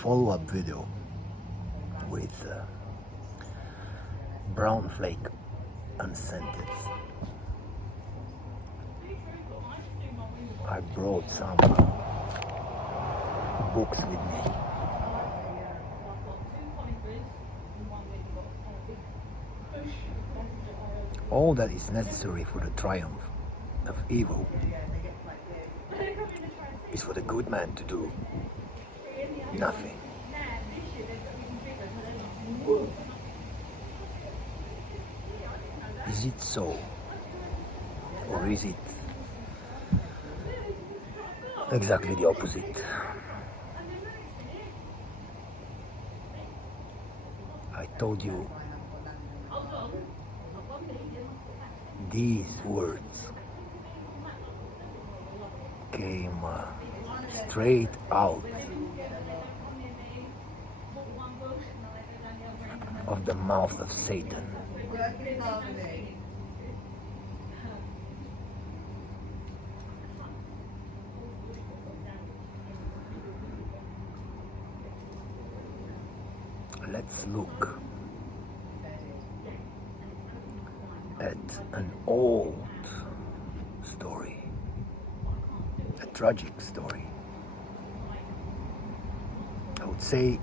follow-up video with brown flake unscented. I brought some books with me. All that is necessary for the triumph of evil is for the good man to do nothing. Is it so? Or is it exactly the opposite? I told you these words came straight out of the mouth of Satan. Let's look at an old story, a tragic story. I would say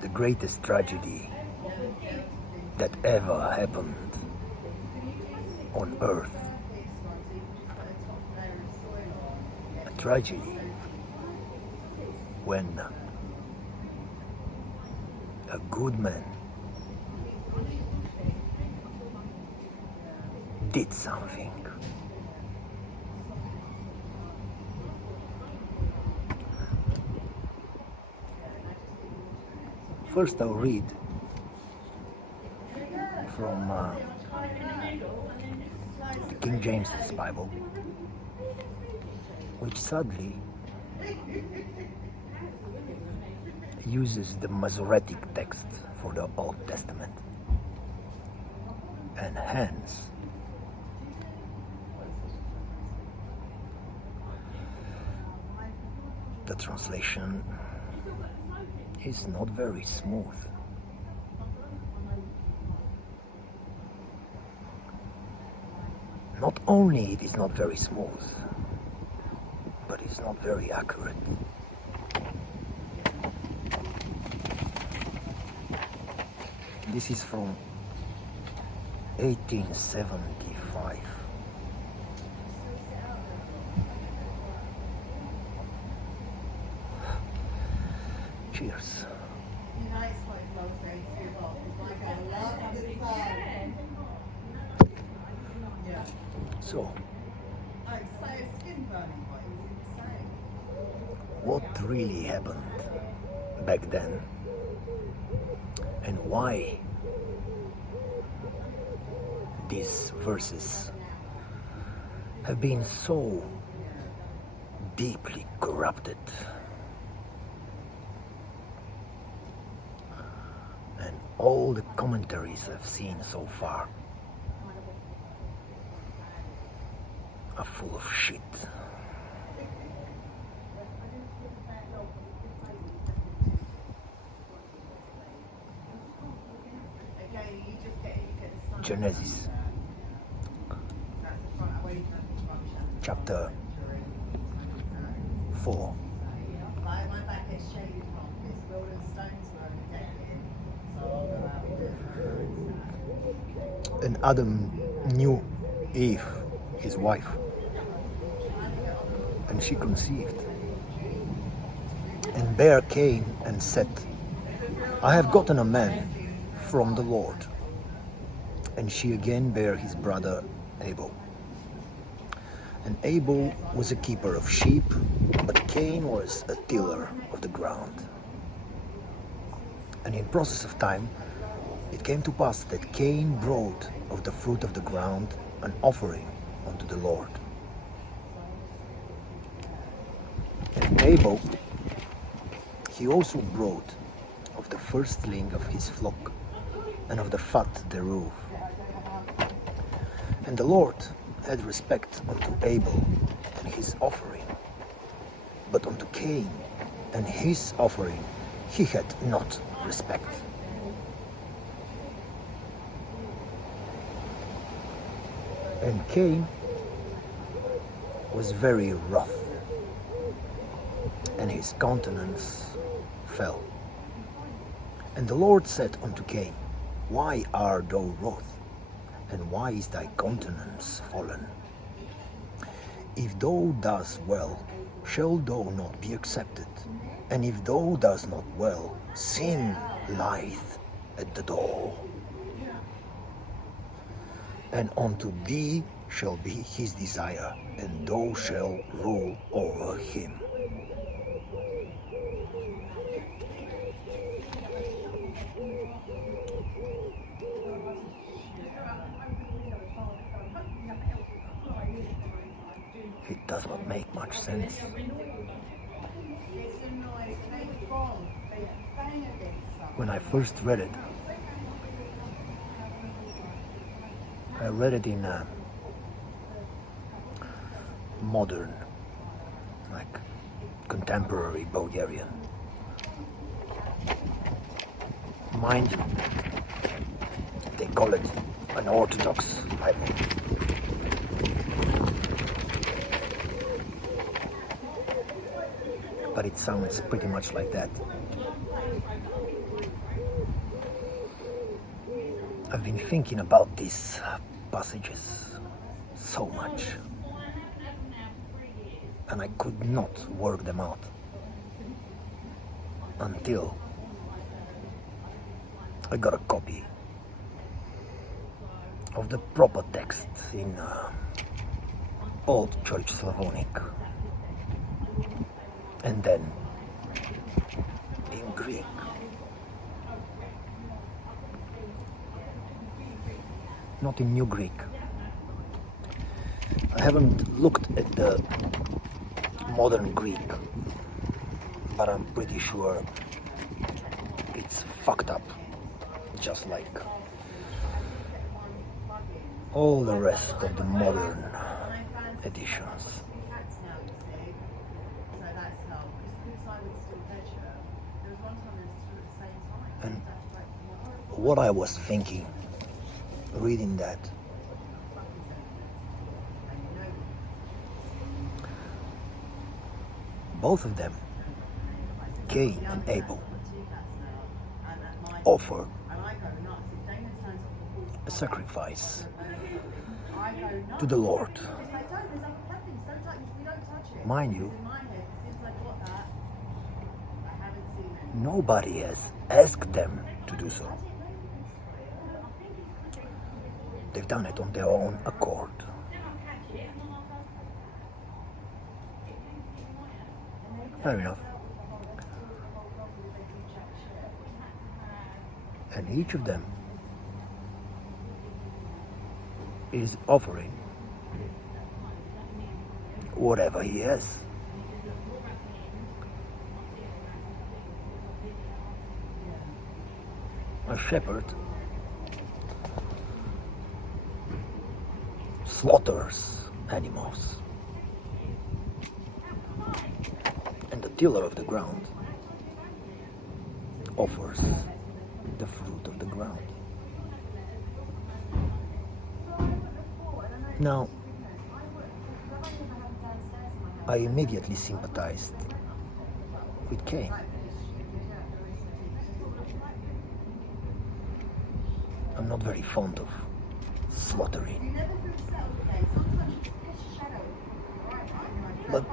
the greatest tragedy that ever happened on earth. A tragedy when a good man did something. First I'll read from the King James's Bible, which sadly uses the Masoretic text for the Old Testament, and hence the translation is not very smooth. Not only it is not very smooth, but it's not very accurate. This is from 1875. Cheers. So, what really happened back then, and why these verses have been so deeply corrupted, and all the commentaries I've seen so far are full of shit. Genesis chapter 4. And Adam knew Eve, his wife, and she conceived, and bare Cain and said, I have gotten a man from the Lord. And she again bare his brother Abel. And Abel was a keeper of sheep, but Cain was a tiller of the ground. And in process of time, it came to pass that Cain brought of the fruit of the ground an offering unto the Lord. And Abel, he also brought of the firstling of his flock, and of the fat thereof. And the Lord had respect unto Abel and his offering, But unto Cain and his offering he had not respect. And Cain was very wroth, and his countenance fell. And the Lord said unto Cain, Why art thou wroth, and why is thy countenance fallen? If thou dost well, shall thou not be accepted? And if thou dost not well, sin lieth at the door. And unto thee shall be his desire, and thou shalt rule over him. It does not make much sense. When I first read it, I read it in a modern, like contemporary Bulgarian. Mind you, they call it an Orthodox Bible. But it sounds pretty much like that. I've been thinking about these passages so much, and I could not work them out until I got a copy of the proper text in Old Church Slavonic, and then in Greek. Not in New Greek. I haven't looked at the modern Greek, but I'm pretty sure it's fucked up, just like all the rest of the modern editions. And what I was thinking reading that, both of them, Cain and Abel, offer a sacrifice to the Lord. Mind you, nobody has asked them to do so. They've done it on their own accord. Fair enough. And each of them is offering whatever he has. A shepherd slaughters animals, and the tiller of the ground offers the fruit of the ground. Now, I immediately sympathized with Cain. I'm not very fond of slaughtering. But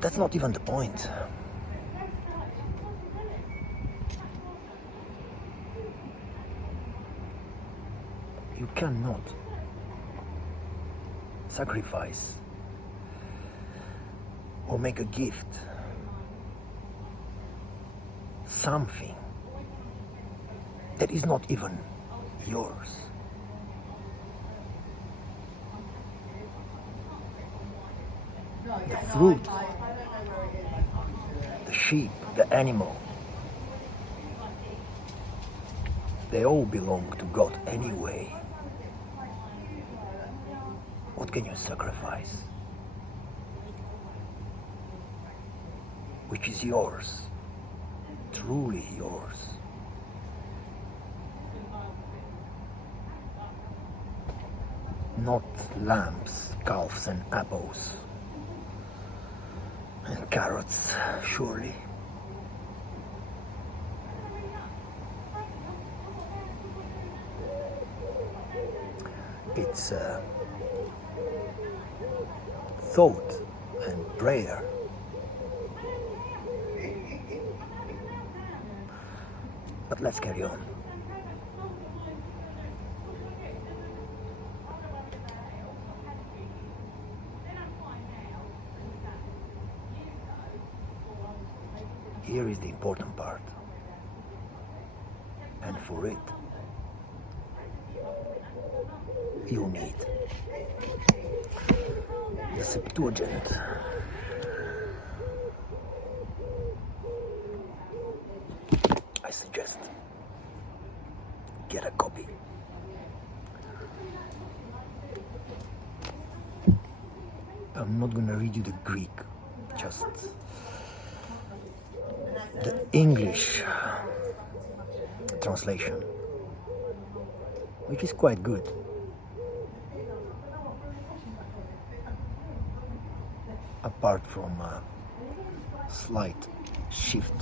that's not even the point. You cannot sacrifice or make a gift something that is not even yours. The fruit, the sheep, the animal, they all belong to God anyway. What can you sacrifice? which is yours, truly yours. Not lambs, calves and apples and carrots, surely. It's thought and prayer. But let's carry on. Here is the important part. And for it, you need the Septuagint. I suggest get a copy. I'm not going to read you the Greek, just the English translation, which is quite good. Apart from a slight shift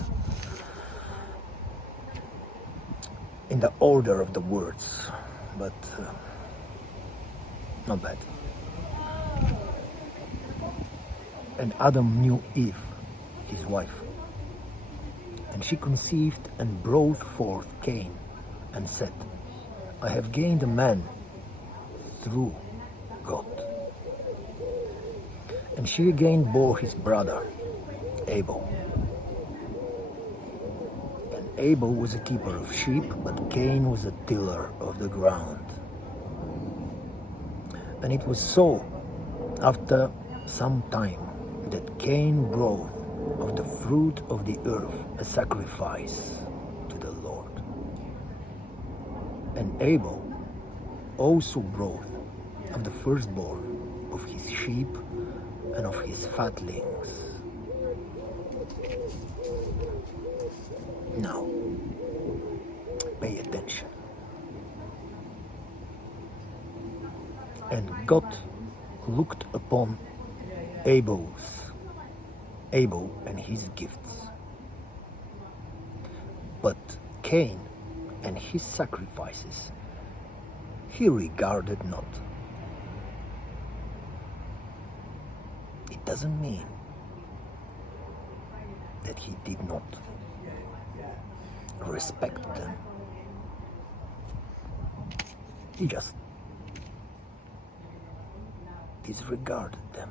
in the order of the words, but not bad. And Adam knew Eve, his wife, and she conceived and brought forth Cain, and said, I have gained a man through God. And she again bore his brother, Abel. And Abel was a keeper of sheep, but Cain was a tiller of the ground. And it was so, after some time, that Cain brought of the fruit of the earth a sacrifice to the Lord. And Abel also brought of the firstborn of his sheep and of his fatlings. Now, pay attention. And God looked upon Abel and his gifts, but Cain and his sacrifices he regarded not. It doesn't mean that he did not respect them. He just disregarded them.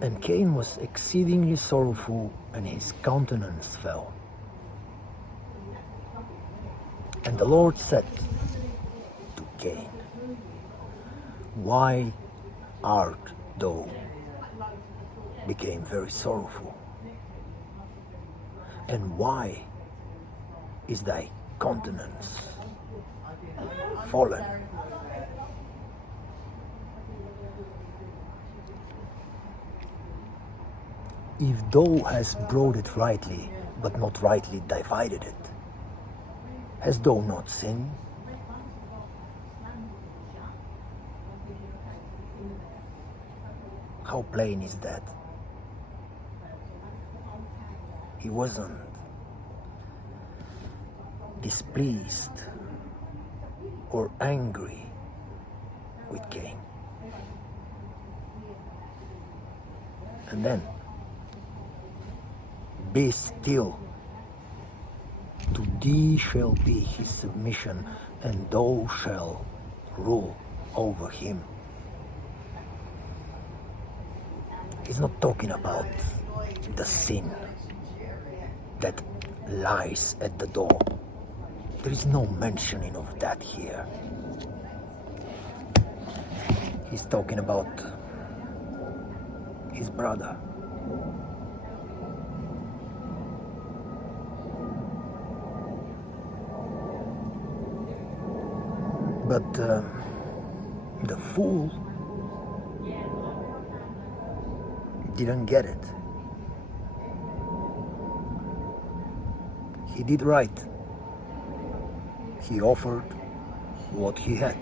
And Cain was exceedingly sorrowful, and his countenance fell. And the Lord said to Cain, Why art thou became very sorrowful? And why is thy countenance fallen? If thou hast brought it rightly, but not rightly divided it, hast thou not sinned? How plain is that? He wasn't displeased or angry with Cain. And then, be still, to thee shall be his submission, and thou shalt rule over him. He's not talking about the sin that lies at the door. There is no mentioning of that here. He's talking about his brother. But The fool didn't get it. He did right. He offered what he had.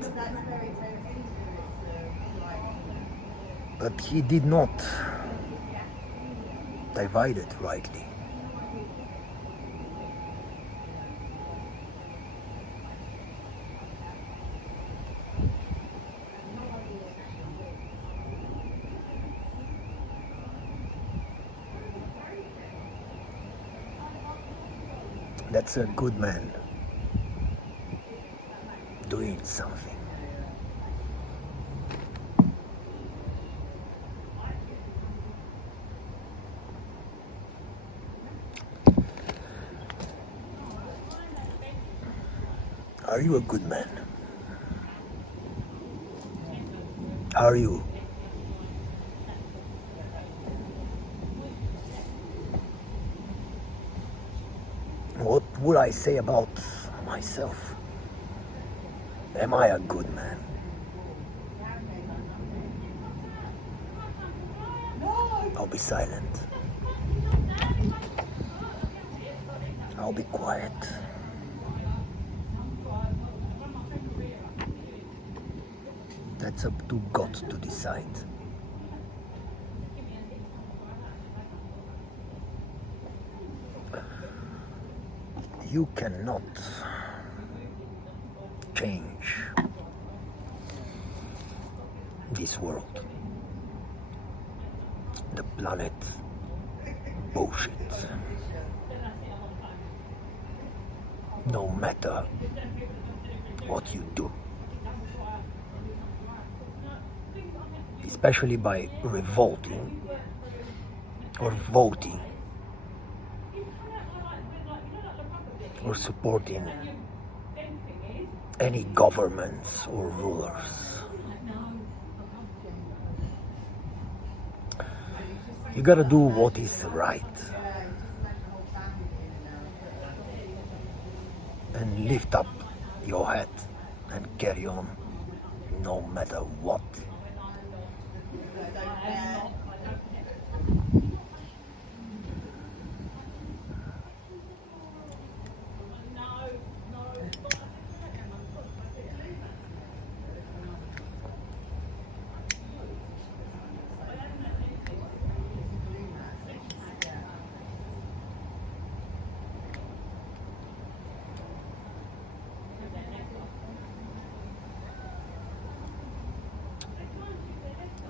But he did not divide it rightly. That's a good man doing something. Are you a good man? Are you? What would I say about myself? Am I a good man? I'll be silent. I'll be quiet. That's up to God to decide. You cannot change this world. The planet bullshit. No matter what you do. Especially by revolting or voting or supporting any governments or rulers. You gotta do what is right and lift up your head and carry on no matter what.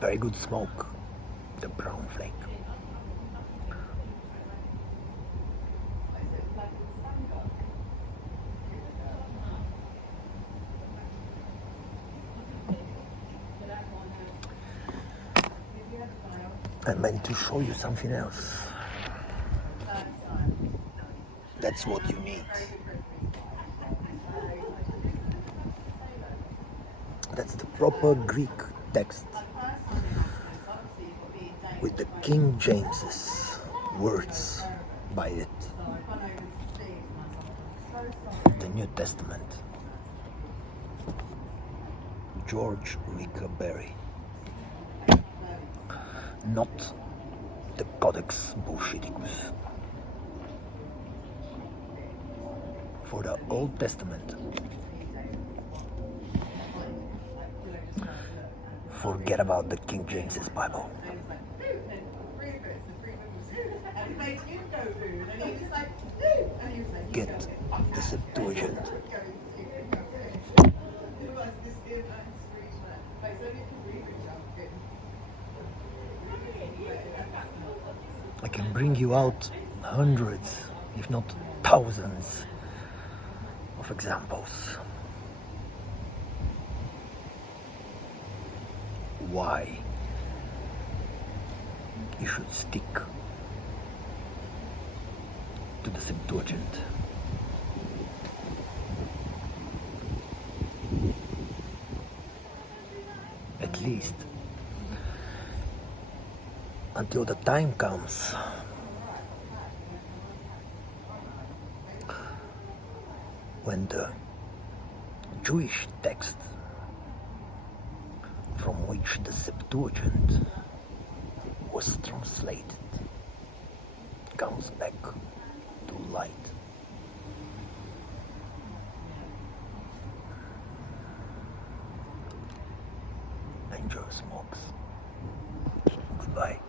Very good smoke, the brown flake. I meant to show you something else. That's what you need. That's the proper Greek text with the King James's words by it. The New Testament. George Wickerberry. Not the Codex Bullshiticus. For the Old Testament, forget about the King James's Bible. Get the Septuagint. I can bring you out hundreds, if not thousands, of examples. Why you should stick to the Septuagint. At least until the time comes when the Jewish text from which the Septuagint was translated comes back to light. Enjoy smokes. Goodbye.